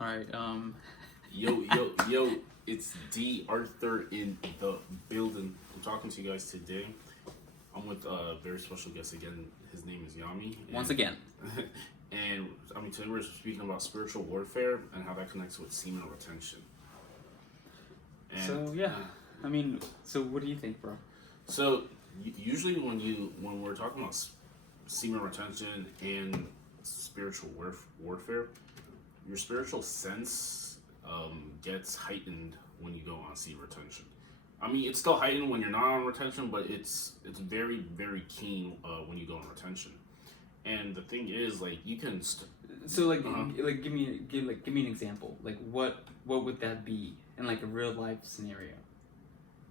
All right. Yo, it's D.Arthur in the building. I'm talking to you guys today. I'm with a very special guest again. His name is Yami. Once again. And today we're speaking about spiritual warfare and how that connects with semen retention. And, so what do you think, bro? So usually when we're talking about semen retention and spiritual warfare, your spiritual sense gets heightened when you go on semen retention. I mean, it's still heightened when you're not on retention, but it's very, very keen when you go on retention. And the thing is, like, you can. Give me an example. Like, what would that be in like a real life scenario?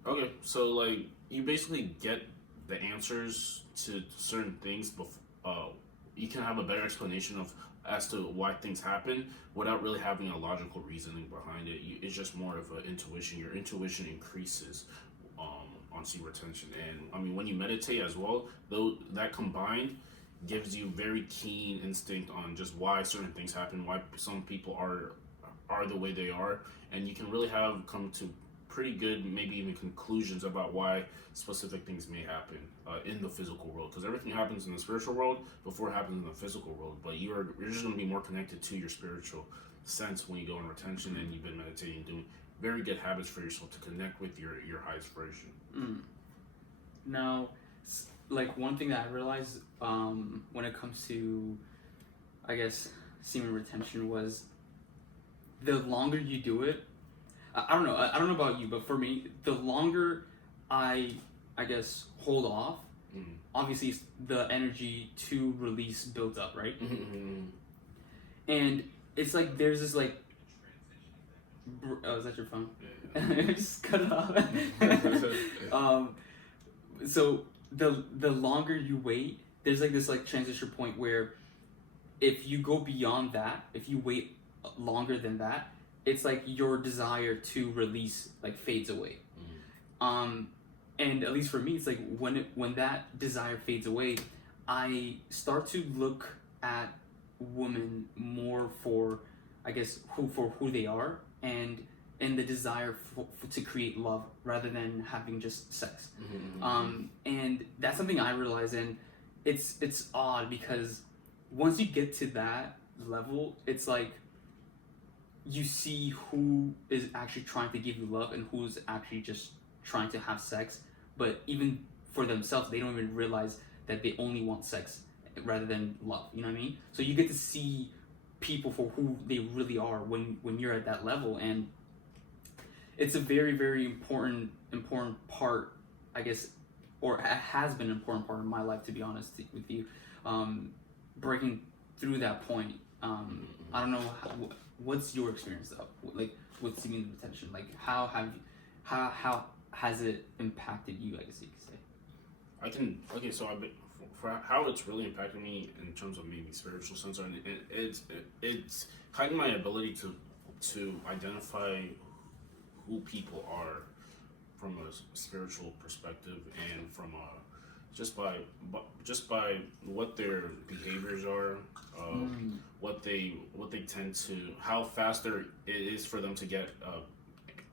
Okay, so like you basically get the answers to certain things before. You can have a better explanation of as to why things happen without really having a logical reasoning behind it. It's just more of an intuition. Your intuition increases on semen retention, and I mean when you meditate as well, though that combined gives you very keen instinct on just why certain things happen, why some people are the way they are, and you can really come to pretty good, maybe even conclusions about why specific things may happen in the physical world. Because everything happens in the spiritual world before it happens in the physical world. But you're just going to be more connected to your spiritual sense when you go in retention and you've been meditating, doing very good habits for yourself to connect with your highest version. Now, like one thing that I realized when it comes to, I guess, semen retention was the longer you do it. I don't know about you, but for me, the longer I guess hold off, obviously the energy to release builds up, right? And it's like there's this like, is that your phone? Yeah. Just cut it off. So the longer you wait, there's like this like transition point where if you go beyond that, if you wait longer than that, it's like your desire to release like fades away. And at least for me, it's like when that desire fades away, I start to look at women more for, I guess, who they are, and the desire to create love rather than having just sex. And that's something I realize, and it's odd because once you get to that level, it's like you see who is actually trying to give you love and who's actually just trying to have sex, but even for themselves, they don't even realize that they only want sex rather than love. You know what I mean? So you get to see people for who they really are when you're at that level, and it's a very, very important part, I guess, or it has been an important part of my life, to be honest with you, breaking through that point. I don't know what's your experience though, like with semen retention? Like how has it impacted you? I guess you could say. So for how it's really impacted me in terms of maybe spiritual sense, and it's heightened my ability to identify who people are from a spiritual perspective, and from just by what their behaviors are, what they tend to, how fast it is for them to get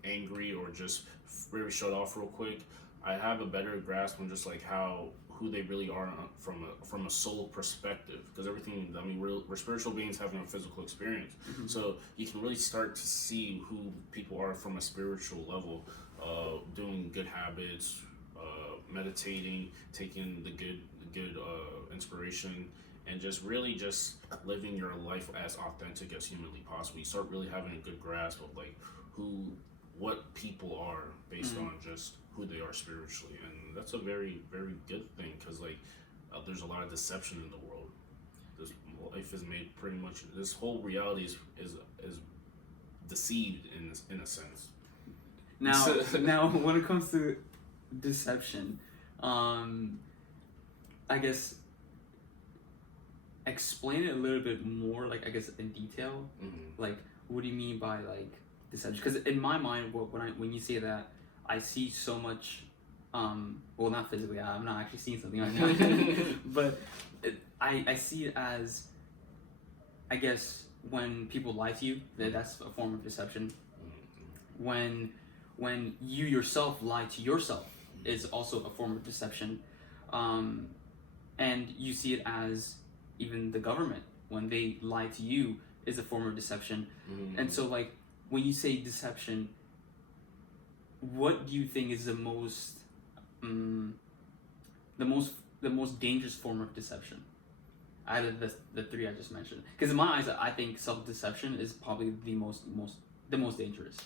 angry or just very shut off real quick. I have a better grasp on just like who they really are from a soul perspective, because everything, I mean, we're spiritual beings having a physical experience. So you can really start to see who people are from a spiritual level, doing good habits, meditating, taking the good inspiration, and just really just living your life as authentic as humanly possible. You start really having a good grasp of like what people are based on just who they are spiritually, and that's a very, very good thing, because like there's a lot of deception in the world. This life is made pretty much, this whole reality is deceived in a sense. Now when it comes to deception, I guess explain it a little bit more, like I guess in detail. Like what do you mean by like deception? Because in my mind, when you say that, I see so much. Well, not physically. I'm not actually seeing something right now, but I see it as, I guess, when people lie to you, that's a form of deception. When you yourself lie to yourself is also a form of deception. And you see it as even the government, when they lie to you, is a form of deception. And so, like, when you say deception, what do you think is the most dangerous form of deception out of the three I just mentioned? Because in my eyes, I think self-deception is probably the most dangerous.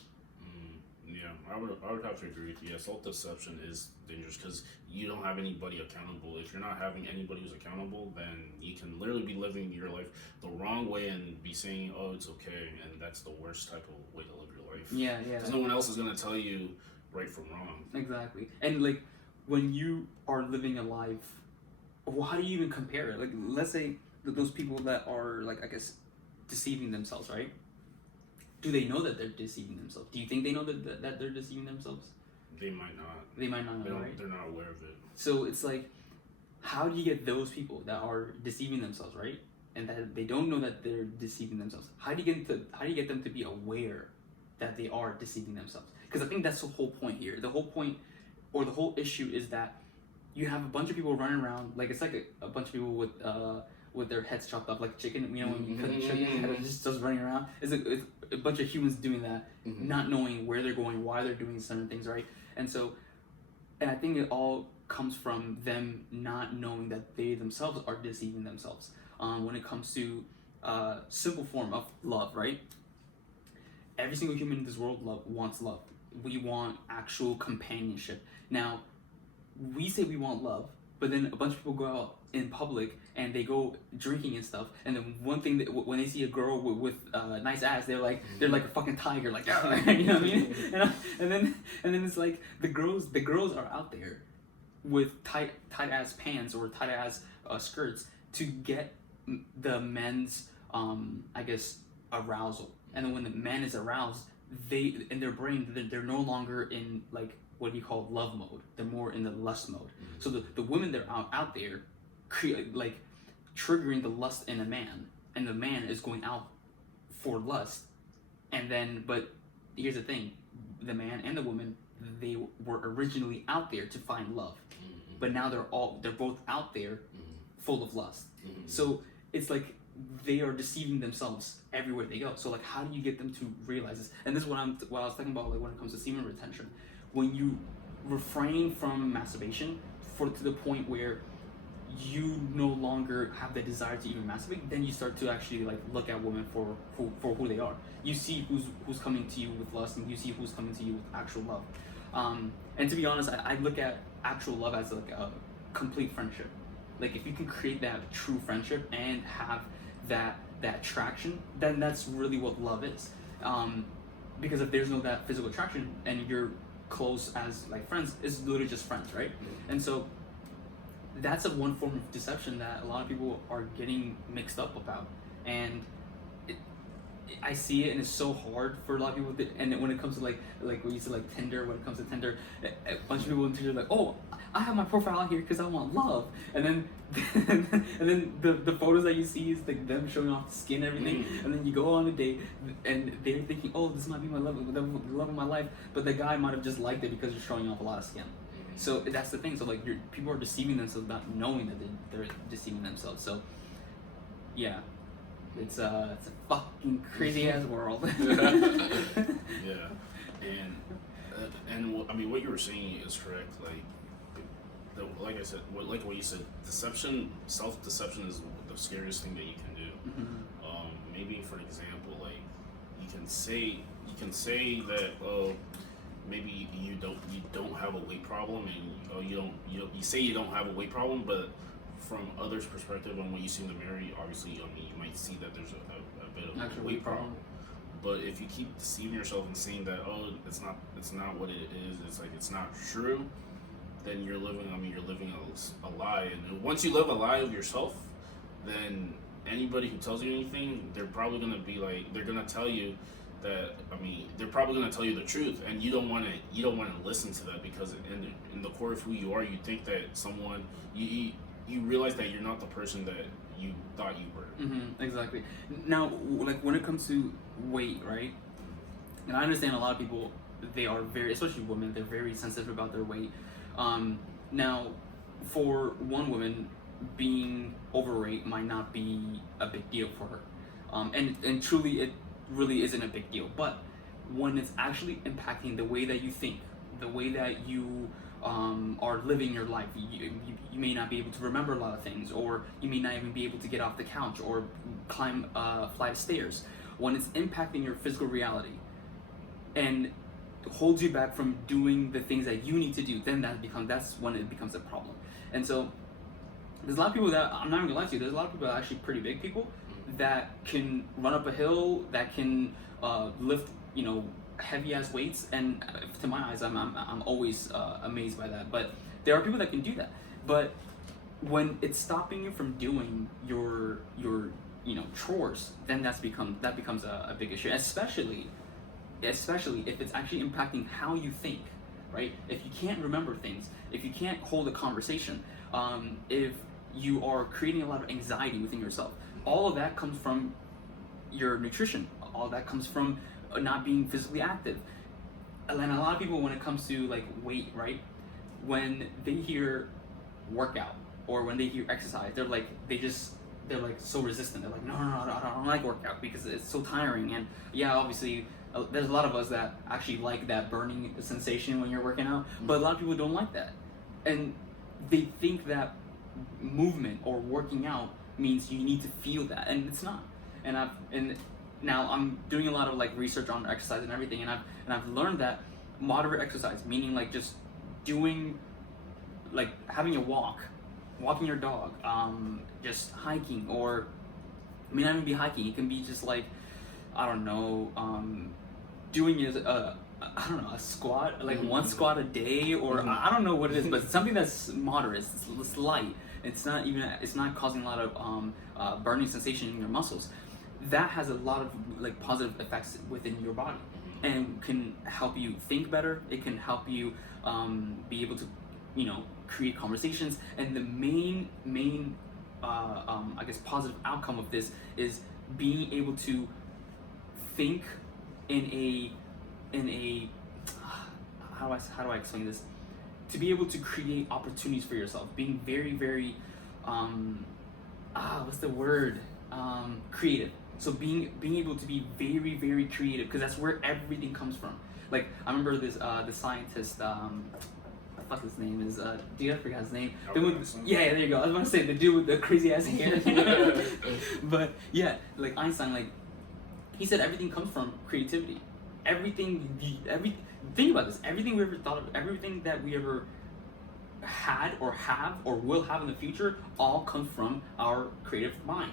Yeah, I would have to agree with you. Yeah, self-deception is dangerous because you don't have anybody accountable. If you're not having anybody who's accountable, then you can literally be living your life the wrong way and be saying, "Oh, it's okay," and that's the worst type of way to live your life. Yeah. Because no one else is gonna tell you right from wrong. Exactly. And like when you are living a life, well, how do you even compare it? Like, let's say those people that are, like, I guess, deceiving themselves, right? Do they know that they're deceiving themselves? Do you think they know that they're deceiving themselves? They might not. They might not know, right? They're not aware of it. So it's like, how do you get those people that are deceiving themselves, right? And that they don't know that they're deceiving themselves? How do you get them to be aware that they are deceiving themselves? Because I think that's the whole point here. The whole point, or the whole issue, is that you have a bunch of people running around, like it's like a bunch of people with their heads chopped off like chicken. You know, when you cut the chicken, and it just running around. It's a bunch of humans doing that, not knowing where they're going, why they're doing certain things, right? And I think it all comes from them not knowing that they themselves are deceiving themselves. When it comes to simple form of love, right? Every single human in this world wants love. We want actual companionship. Now, we say we want love, but then a bunch of people go out in public and they go drinking and stuff, and then one thing that when they see a girl with nice ass, they're like a fucking tiger, like, you know what I mean? And then it's like the girls are out there with tight ass pants or tight ass skirts to get the men's I guess arousal. And then when the man is aroused, they in their brain they're no longer in, like, what do you call love mode? They're more in the lust mode. So the women that are out there like triggering the lust in a man, and the man is going out for lust. And then, but here's the thing, the man and the woman, they were originally out there to find love, but now they're both out there full of lust. So it's like they are deceiving themselves everywhere they go. So, like, how do you get them to realize this? And this is what I was talking about, like, when it comes to semen retention. When you refrain from masturbation to the point where you no longer have the desire to even masturbate, then you start to actually, like, look at women for who they are. You see who's coming to you with lust, and you see who's coming to you with actual love. And to be honest, I look at actual love as like a complete friendship. Like, if you can create that true friendship and have that attraction, then that's really what love is. Because if there's no that physical attraction and you're close as, like, friends, it's literally just friends, right? And so that's one form of deception that a lot of people are getting mixed up about. And I see it, and it's so hard for a lot of people. And when it comes to like when you say, like, Tinder, when it comes to Tinder, a bunch of people on Tinder are like, oh, I have my profile out here because I want love. And then and then the photos that you see is like them showing off the skin and everything. And then you go on a date and they're thinking, oh, this might be my love of my life, but the guy might have just liked it because you're showing off a lot of skin. So that's the thing. So, like, people are deceiving themselves without knowing that they're deceiving themselves. So yeah. It's a fucking crazy ass world. Yeah, and I mean, what you were saying is correct. Like I said, like what you said, self-deception is the scariest thing that you can do. Maybe for example, like, you can say that, oh, maybe you don't have a weight problem, and you say you don't have a weight problem, but from others' perspective, and when you see in the mirror, obviously, I mean, you might see that there's a bit of a weight problem. But if you keep deceiving yourself and saying that, oh, it's not what it is, it's like it's not true, then you're living a lie. And once you live a lie of yourself, then anybody who tells you anything, they're probably gonna be like, they're gonna tell you that, I mean, they're probably gonna tell you the truth, and you don't want to listen to that, because in the core of who you are, you think that someone you realize that you're not the person that you thought you were. Exactly. Now, like when it comes to weight, right? And I understand a lot of people, they are very, especially women, they're very sensitive about their weight. Now, for one woman, being overweight might not be a big deal for her. And truly, it really isn't a big deal. But when it's actually impacting the way that you think, the way that you are living your life, you may not be able to remember a lot of things, or you may not even be able to get off the couch or climb a flight of stairs. When it's impacting your physical reality and holds you back from doing the things that you need to do, then that's when it becomes a problem. And so there's a lot of people that, I'm not gonna lie to you, there's a lot of people that are actually pretty big people that can run up a hill, that can lift, heavy ass weights, and to my eyes, I'm always amazed by that. But there are people that can do that. But when it's stopping you from doing your chores, then that becomes a big issue, especially if it's actually impacting how you think, right? If you can't remember things, if you can't hold a conversation, if you are creating a lot of anxiety within yourself, all of that comes from your nutrition. All that comes from not being physically active. And a lot of people, when it comes to like weight, right? When they hear workout or when they hear exercise, they're like so resistant. They're like, no, I don't like workout because it's so tiring. And yeah, obviously, there's a lot of us that actually like that burning sensation when you're working out, but a lot of people don't like that, and they think that movement or working out means you need to feel that, and it's not. And now I'm doing a lot of like research on exercise and everything, and I've learned that moderate exercise, meaning like just doing, like having a walk, walking your dog, just hiking, or it may not even be hiking. It can be just like, I don't know, doing a squat, like one squat a day, or I don't know what it is, but something that's moderate, it's light. It's not causing a lot of burning sensation in your muscles. That has a lot of like positive effects within your body, and can help you think better. It can help you be able to, create conversations. And the main I guess positive outcome of this is being able to think in a how do I explain this? To be able to create opportunities for yourself, being very, very what's the word? Creative. So being able to be very, very creative, because that's where everything comes from. Like I remember this the scientist, what his name is, I forgot his name. Yeah, there you go. I was about to say the dude with the crazy ass hair. But yeah, like Einstein, like he said everything comes from creativity. Think about this. Everything we ever thought of, everything that we ever had or have or will have in the future, all comes from our creative mind.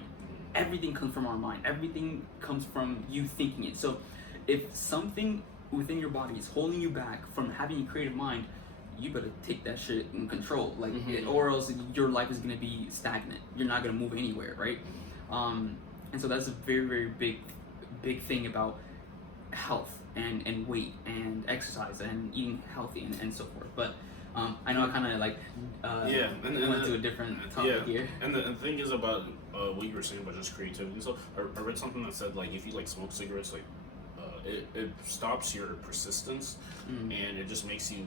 Everything comes from our mind. Everything comes from you thinking it. So if something within your body is holding you back from having a creative mind, you better take that shit in control, like, or else your life is gonna be stagnant. You're not gonna move anywhere, right? And so that's a very, very big thing about health and weight and exercise and eating healthy and so forth. But I know I kind of like went to a different topic here. And the thing is about what you were saying about just creativity. So I read something that said like if you like smoke cigarettes, like it stops your persistence, and it just makes you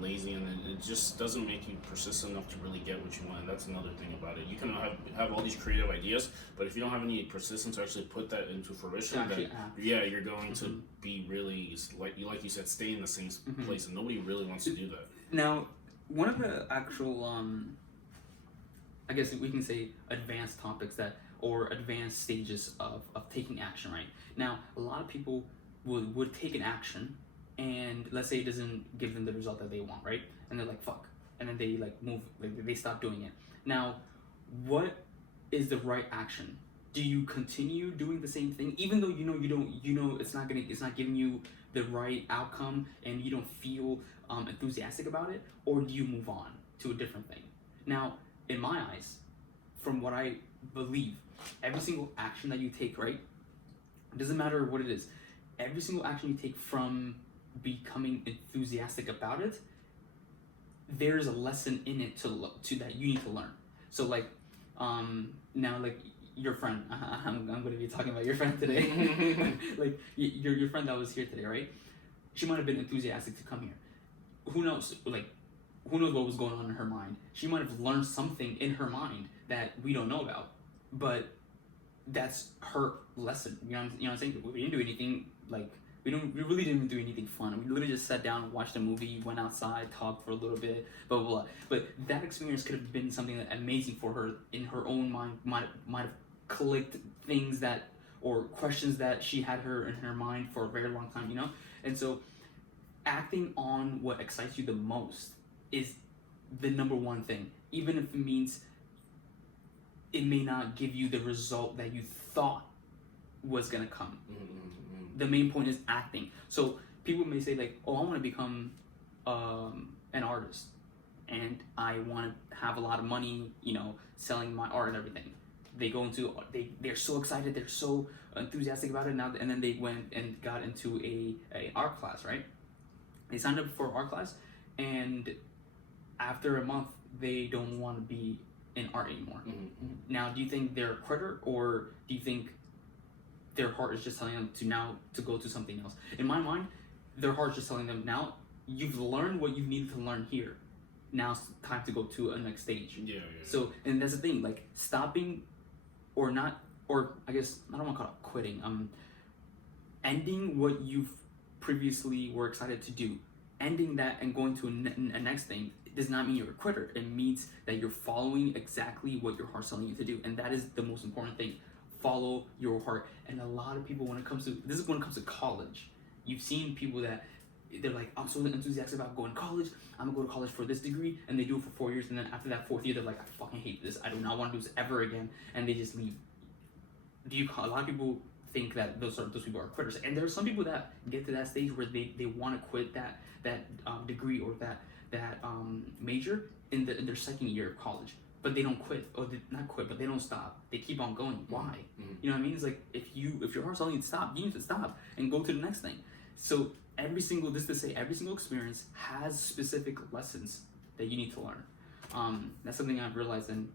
lazy, and then it just doesn't make you persistent enough to really get what you want. And that's another thing about it. You can have all these creative ideas, but if you don't have any persistence to actually put that into fruition, then you're going to be really like you said, stay in the same place, and nobody really wants to do that. Now, one of the actual I guess we can say advanced topics or advanced stages of taking action, right? Now, a lot of people would take an action, and let's say it doesn't give them the result that they want, right? And they're like, fuck. And then they like move, like they stop doing it. Now, what is the right action? Do you continue doing the same thing, even though it's not giving you the right outcome and you don't feel enthusiastic about it, or do you move on to a different thing? Now, in my eyes, from what I believe, every single action that you take, right? It doesn't matter what it is. Every single action you take from becoming enthusiastic about it, there's a lesson in it to that you need to learn. So like Now, like, your friend, I'm going to be talking about your friend today. Like, your friend that was here today, right? She might have been enthusiastic to come here. Who knows? Like, who knows what was going on in her mind? She might have learned something in her mind that we don't know about, but that's her lesson. You know what I'm saying? We didn't do anything like we really didn't do anything fun. We literally just sat down, watched a movie, went outside, talked for a little bit, blah blah blah. But that experience could have been something that amazing for her in her own mind. Might have clicked things that or questions that she had her in her mind for a very long time. You know, and so acting on what excites you the most is the number one thing, even if it means it may not give you the result that you thought was gonna come. The main point is acting. So people may say like, "Oh, I want to become an artist, and I want to have a lot of money, you know, selling my art and everything." They go into they're so excited, they're so enthusiastic about it now, and then they went and got into a art class, right? They signed up for art class, and after a month, they don't want to be in art anymore. Now, do you think they're a quitter, or do you think their heart is just telling them to go to something else? In my mind, their heart is just telling them, now you've learned what you needed to learn here. Now it's time to go to a next stage. Yeah. So, and that's the thing, like stopping or not, or I guess I don't want to call it quitting. Ending what you've previously were excited to do, ending that and going to a next thing does not mean you're a quitter. It means that you're following exactly what your heart's telling you to do, and that is the most important thing. Follow your heart. And a lot of people, when it comes to college, you've seen people that they're like, I'm so enthusiastic about going to college. I'm gonna go to college for this degree, and they do it for 4 years, and then after that 4th year, they're like, I fucking hate this. I do not want to do this ever again, and they just leave. A lot of people think that those people are quitters, and there are some people that get to that stage where they want to quit that degree or that major in their second year of college, but they don't quit, or not quit, but they don't stop. They keep on going. Why? You know what I mean? It's like if your heart's telling you to stop, you need to stop and go to the next thing. So every single experience has specific lessons that you need to learn. That's something I've realized, and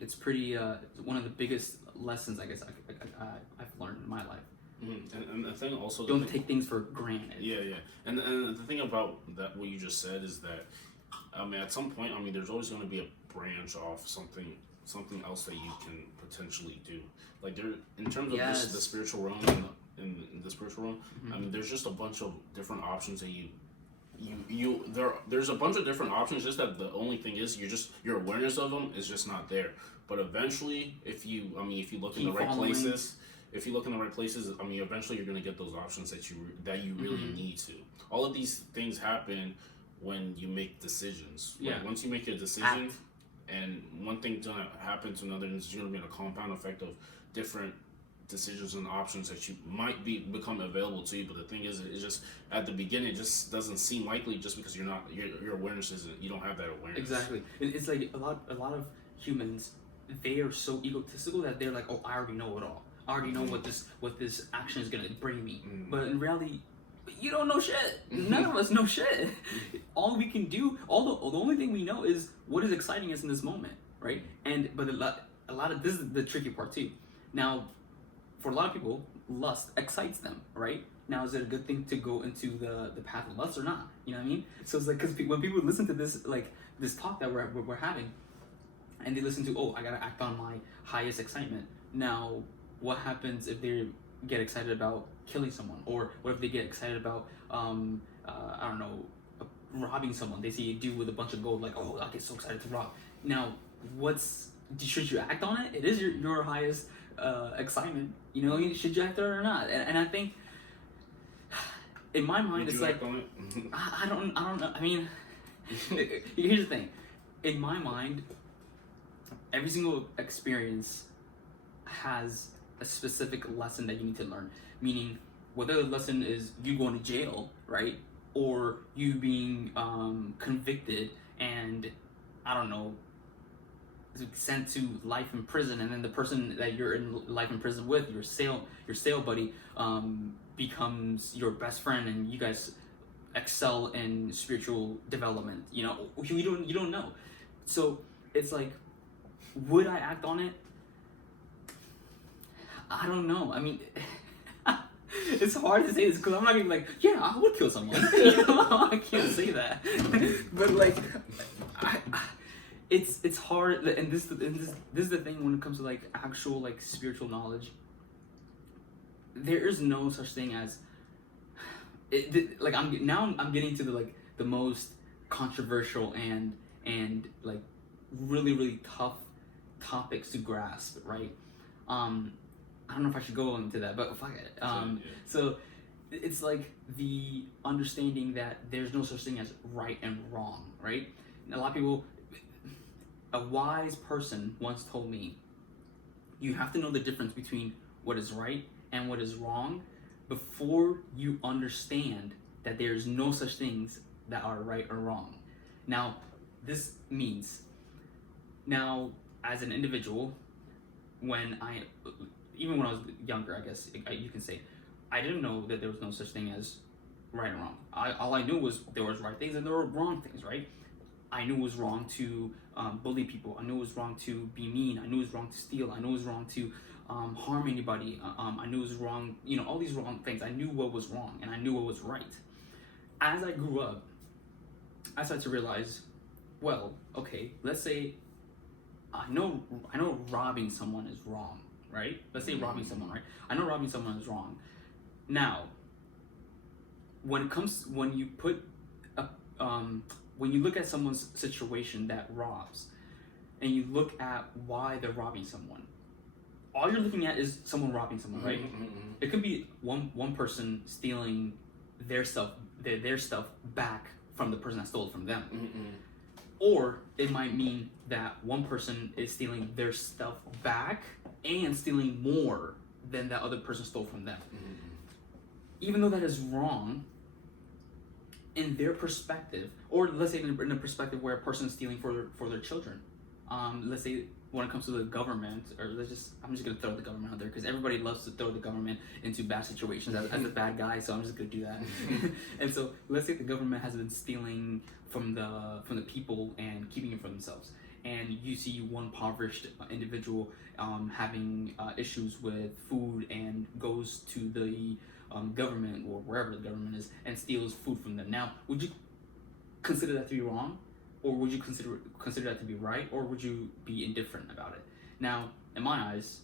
it's pretty one of the biggest lessons I guess I've learned in my life. And the thing also, don't take things for granted. Yeah. And the thing about that, what you just said, is that at some point, there's always going to be a branch off something else that you can potentially do. Like there, in terms of the spiritual realm, in the spiritual realm, there's just a bunch of different options that there's a bunch of different options. Just that the only thing is your awareness of them is just not there. But eventually, if you look in the right places. If you look in the right places, eventually you're gonna get those options that you really need to. All of these things happen when you make decisions. Yeah. Like once you make a decision, and one thing's gonna happen to another, and it's gonna be a compound effect of different decisions and options that you might become available to you. But the thing is, it's just at the beginning, it just doesn't seem likely, just because your awareness isn't. You don't have that awareness. Exactly. It's like a lot of humans, they are so egotistical that they're like, oh, I already know it all. I already know what this action is gonna bring me. But in reality, you don't know shit. None of us know shit. All we can do, the only thing we know is what is exciting us in this moment, right? But a lot of this is the tricky part too. Now, for a lot of people, lust excites them, right? Now, is it a good thing to go into the path of lust or not? You know what I mean? So it's like, because when people listen to this talk that we're having, and they listen to, oh, I gotta act on my highest excitement. Now, what happens if they get excited about killing someone, or what if they get excited about I don't know, robbing someone? They see a dude with a bunch of gold, like, oh, I get so excited to rob. Now, should you act on it? It is your highest excitement. You know, should you act on it or not? And I think in my mind, it's like, I don't know. I mean, here's the thing. In my mind, every single experience has a specific lesson that you need to learn. Meaning, whether the lesson is you going to jail, right, or you being convicted and, I don't know, sent to life in prison, and then the person that you're in life in prison with, your sail buddy, becomes your best friend, and you guys excel in spiritual development. You know, you don't know. So it's like, would I act on it? I don't know. I mean, it's hard to say this because I'm not even like, yeah, I would kill someone. I can't say that. But like, it's hard, and this is the thing when it comes to like actual like spiritual knowledge. There is no such thing as like I'm getting to the most controversial and like really tough topics to grasp, right? I don't know if I should go into that, but fuck it. So it's like the understanding that there's no such thing as right and wrong, right? And a lot of people, a wise person once told me, you have to know the difference between what is right and what is wrong before you understand that there's no such things that are right or wrong. Now, this means, now as an individual, even when I was younger, I guess you can say, I didn't know that there was no such thing as right and wrong. All I knew was there was right things and there were wrong things, right? I knew it was wrong to bully people. I knew it was wrong to be mean. I knew it was wrong to steal. I knew it was wrong to harm anybody. I knew it was wrong, all these wrong things. I knew what was wrong and I knew what was right. As I grew up, I started to realize, well, okay, let's say I know robbing someone is wrong, right? Let's say robbing someone, right? I know robbing someone is wrong. Now, when you look at someone's situation that robs, and you look at why they're robbing someone, all you're looking at is someone robbing someone, right? It could be one person stealing their stuff back from the person that stole it from them. Or it might mean that one person is stealing their stuff back and stealing more than that other person stole from them. Even though that is wrong, in their perspective, or let's say in a perspective where a person is stealing for their children. Let's say when it comes to the government, or I'm just gonna throw the government out there because everybody loves to throw the government into bad situations as a bad guy, so I'm just gonna do that. And so let's say the government has been stealing from the people and keeping it for themselves, and you see one impoverished individual having issues with food and goes to the government or wherever the government is and steals food from them. Now, would you consider that to be wrong? Or would you consider that to be right, or would you be indifferent about it? Now, in my eyes,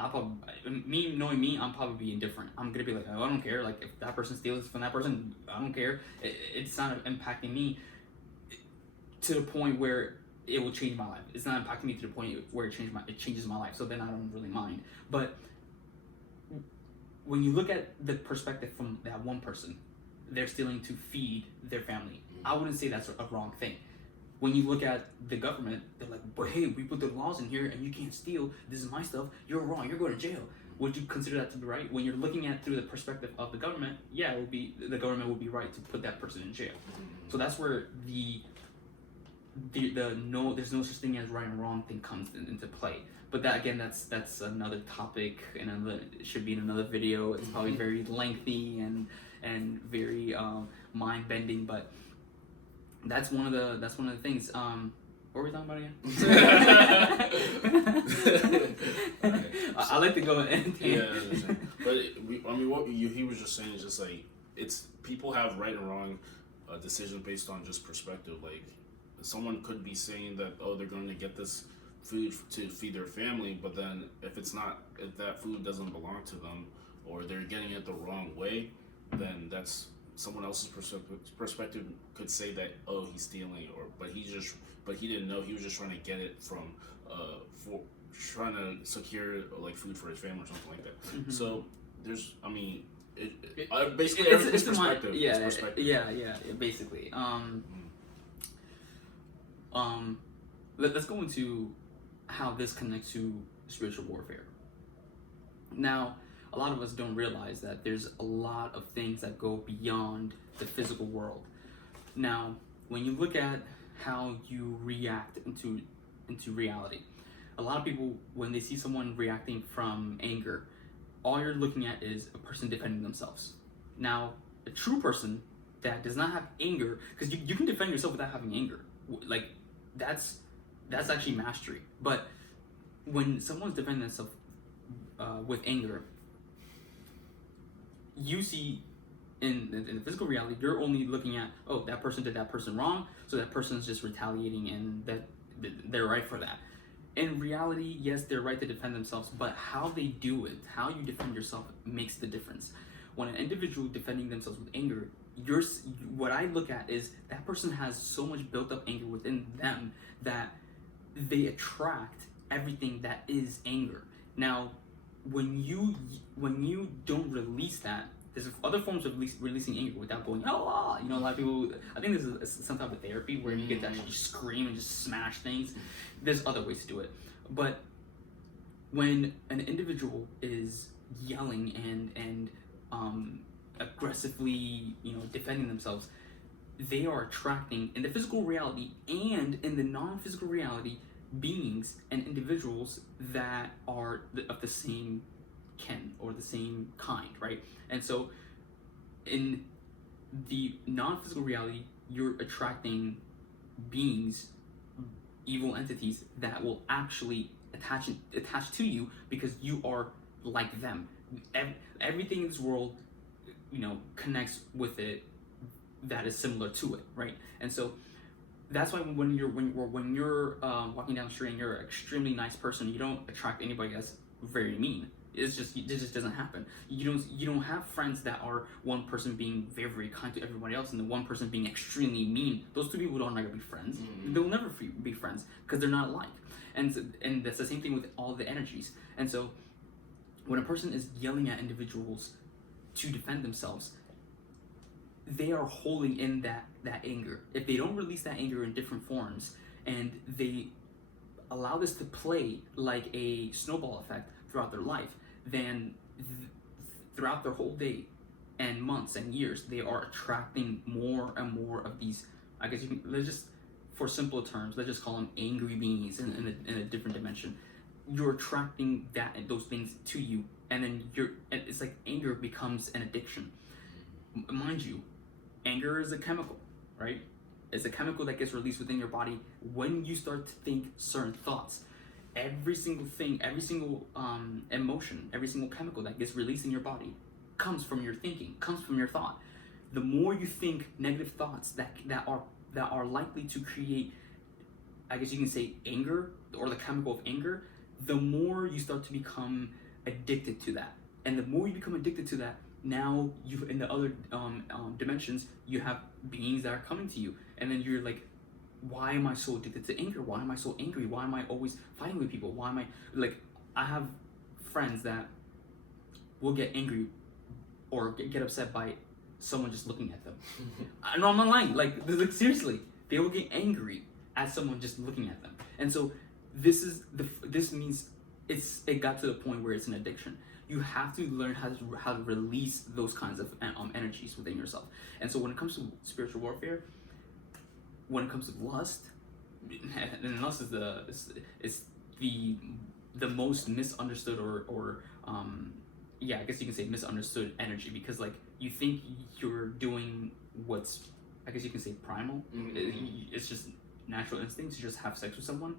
I'm probably be indifferent. I'm gonna be like, oh, I don't care. Like, if that person steals from that person, I don't care. It's not impacting me to the point where it will change my life. It's not impacting me to the point where it changes my life. So then I don't really mind. But when you look at the perspective from that one person, they're stealing to feed their family. I wouldn't say that's a wrong thing. When you look at the government, they're like, but hey, we put the laws in here and you can't steal. This is my stuff. You're wrong. You're going to jail. Would you consider that to be right? When you're looking at through the perspective of the government, yeah, the government would be right to put that person in jail. So that's where there's no such thing as right and wrong thing comes into play. But that again, that's another topic, and it should be in another video. It's probably very lengthy and very mind bending, but that's one of the things. What were we talking about again? I like to go and but what he was just saying is just like it's people have right and wrong decisions based on just perspective. Like someone could be saying that they're going to get this food to feed their family, but then if that food doesn't belong to them or they're getting it the wrong way, then that's someone else's perspective could say that he's stealing, but he didn't know, he was just trying to get it from for trying to secure like food for his family or something like that. So there's basically everything's perspective. Yeah, basically. Let's go into how this connects to spiritual warfare. Now, a lot of us don't realize that there's a lot of things that go beyond the physical world. Now, when you look at how you react into reality, a lot of people, when they see someone reacting from anger, all you're looking at is a person defending themselves. Now, a true person that does not have anger, because you can defend yourself without having anger. Like, that's actually mastery. But when someone's defending themselves with anger, you see in the physical reality, you're only looking at, oh, that person did that person wrong, so that person's just retaliating, and that they're right for that. In reality, yes, they're right to defend themselves, but how they do it, how you defend yourself, makes the difference. When an individual defending themselves with anger, what I look at is that person has so much built up anger within them that they attract everything that is anger. Now, when you don't release that, there's other forms of releasing anger without going, oh, you know, a lot of people, I think this is some type of therapy where you get to actually just scream and just smash things. There's other ways to do it. But when an individual is yelling and aggressively, you know, defending themselves, they are attracting, in the physical reality and in the non-physical reality, beings and individuals that are of the same kin or the same kind, right? And so in the non-physical reality, you're attracting beings, evil entities that will actually attach to you because you are like them. Everything in this world, you know, connects with it that is similar to it, right? And so that's why when you're walking down the street and you're an extremely nice person, you don't attract anybody that's very mean. It just doesn't happen. You don't have friends that are one person being very, very kind to everybody else and the one person being extremely mean. Those two people don't ever be friends. They'll never be friends because they're not alike. And that's the same thing with all the energies. And so when a person is yelling at individuals to defend themselves, they are holding in that anger. If they don't release that anger in different forms and they allow this to play like a snowball effect throughout their life, then throughout their whole day and months and years, they are attracting more and more of these, I guess let's just, for simple terms, let's just call them angry beings in a different dimension. You're attracting those things to you, and then it's like anger becomes an addiction. Mind you, anger is a chemical, right? It's a chemical that gets released within your body when you start to think certain thoughts. Every single thing, every single emotion, every single chemical that gets released in your body comes from your thinking, comes from your thought. The more you think negative thoughts that are likely to create, I guess you can say, anger, or the chemical of anger, the more you start to become addicted to that. And the more you become addicted to that, now you, in the other dimensions, you have beings that are coming to you, and then you're like, why am I so addicted to anger? Why am I so angry? Why am I always fighting with people? Why am I, like, I have friends that will get angry or get upset by someone just looking at them. I know, I'm not lying. Like seriously, they will get angry at someone just looking at them. And so this means it got to the point where it's an addiction. You have to learn how to release those kinds of energies within yourself. And so when it comes to spiritual warfare, when it comes to lust, and lust is the most misunderstood or I guess you can say misunderstood energy, because like you think you're doing what's, I guess you can say, primal. It's just natural instincts. You just have sex with someone,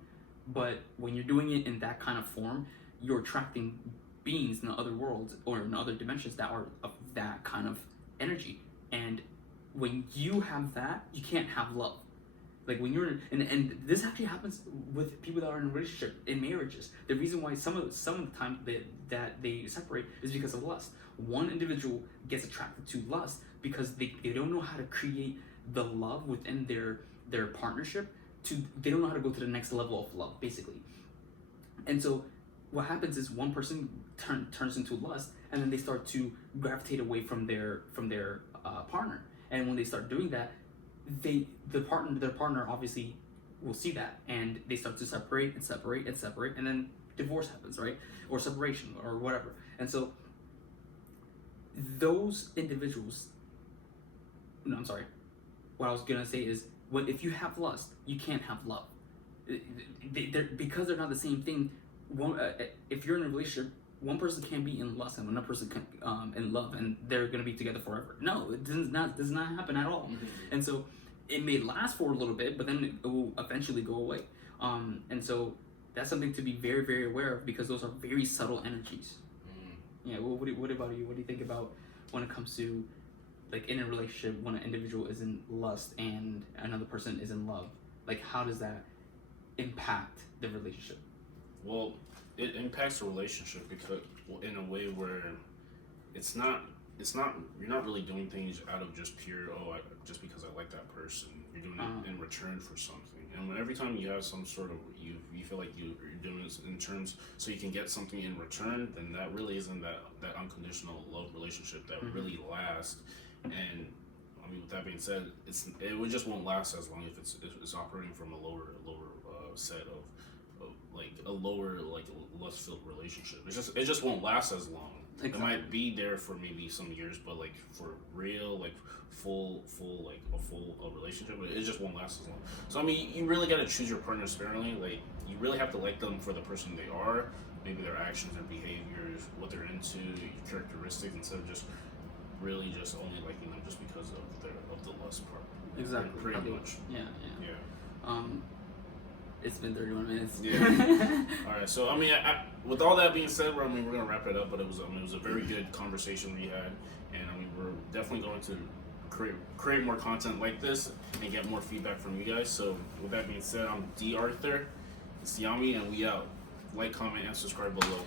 but when you're doing it in that kind of form, you're attracting beings in the other worlds or in other dimensions that are of that kind of energy. And when you have that, you can't have love. Like when you're and this actually happens with people that are in a relationship, in marriages. The reason why some of the time that they separate is because of lust. One individual gets attracted to lust because they don't know how to create the love within their partnership. They don't know how to go to the next level of love, basically. And so what happens is one person turns into lust, and then they start to gravitate away from their partner. And when they start doing that, their partner obviously will see that, and they start to separate, and then divorce happens, right? Or separation or whatever. And so those individuals, no, I'm sorry. What I was gonna say is, if you have lust, you can't have love. Because they're not the same thing. If you're in a relationship, one person can't be in lust and another person can in love, and they're gonna be together forever. No, it does not happen at all. And so it may last for a little bit, but then it will eventually go away. And so that's something to be very, very aware of, because those are very subtle energies. Yeah. What about you? What do you think about when it comes to, like, in a relationship, when an individual is in lust and another person is in love? Like, how does that impact the relationship? Well, it impacts the relationship because, well, in a way where it's not you're not really doing things out of just pure, just because I like that person. You're doing it in return for something. And when every time you have some sort of, you feel like you're doing this in terms so you can get something in return, then that really isn't that unconditional love relationship that really lasts. And I mean, with that being said, it just won't last as long if it's operating from a lower set of like a lower, like, lust filled relationship. It just won't last as long. Exactly. It might be there for maybe some years, but like for real, like full like a full relationship, it just won't last as long. So I mean, you really got to choose your partner sparingly. Like, you really have to like them for the person they are, maybe their actions, their behaviors, what they're into, characteristics, instead of just really just only liking them just because of the lust part. Exactly. Pretty much. Yeah. It's been 31 minutes. Yeah. All right. So I mean, with all that being said, we're gonna wrap it up. But it was a very good conversation we had, and I mean, we're definitely going to create more content like this and get more feedback from you guys. So with that being said, I'm D.Arthur. It's Yami, and we out. Like, comment, and subscribe below.